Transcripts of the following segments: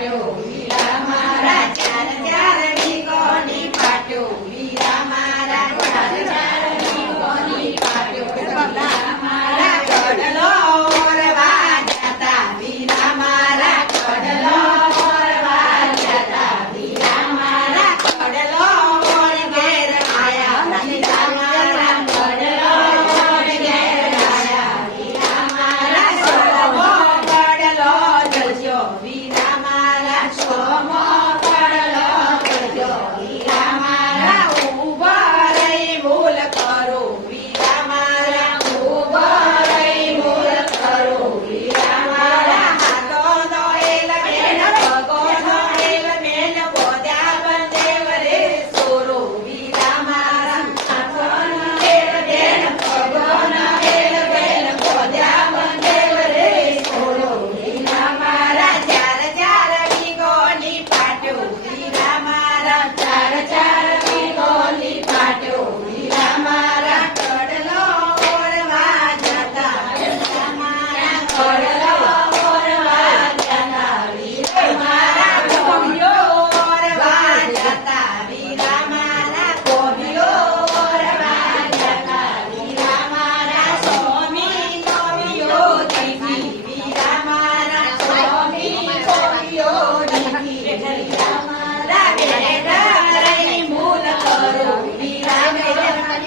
પાટ્યો વીરા મારા ચાર ચાર વીઘોની પાટ્યો વીરા મારા ચાર ચાર વીઘોની પાટ્યો વીરા મારા કડલો ઓરવા જતા વીરા મારા કડલો ઓરવા જતા વીરા મારા કડલો ઓર ઘેર આયા વીરા મારા કડલો ઓર ઘેર આયા વીરા મારા સોમો કડલો જજો વીરા મારા સોમો કડલો જજો વીરા મારા ઊભો રહી ભૂલ કરો વીરા મારા ઊભો રહી ભૂલ કરો વીરા મારા હાથોનો એલ બેન પગોનો એલ બેન બોધ્યા બંદેવ રે સોરો વીરા મારા હાથોનો એલ બેન પગોનો એલ બેન બોધ્યા બંદેવ રે સોરો વીરા મારા ચાર ચાર વીઘોની પાટ્યો વીરા મારા ચાર ચાર વીઘોની પાટ્યો વીરા મારા કડલો ઓરવા જતા વીરા મારા કડલો ઓરવા જતા વીરા મારા કોમિયો ઓરવા જતા વીરા મારા કોમિયો ઓરવા જતા વીરા મારા સોમી કોમિયો દીધી વીરા મારા સોમી કોમિયો દીધી વીરા મારા બેટા રહી મૂલ કરો વીરા બેટા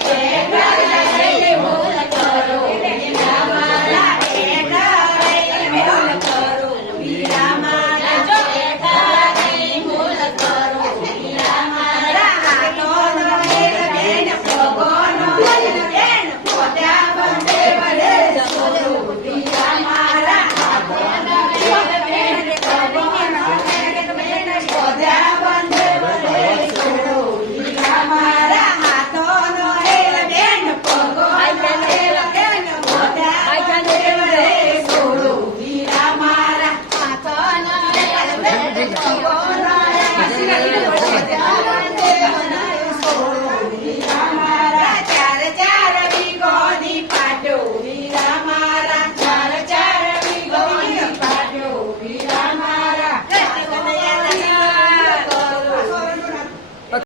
રહી મૂલ કરો વીરા મારા બેટા રહી મૂલ કરો વીરા મારા બેટા રહી મૂલ કરો વીરા મારા હાથોનો એલ બેન પગોનો એલ બેન પોતા બંને વડે સોરો વીરા મારા હાથોનો એલ બેન પગોનો એલ બેન પોતા બંને વડે સોરો વીરા મારા હાથોનો એલ બેન પગોનો એલ બેન પોતા બંને વડે સોરો વીરા મારા હાથોનો એલ બેન પગોનો એલ બેન પોતા બંને વડે સોરો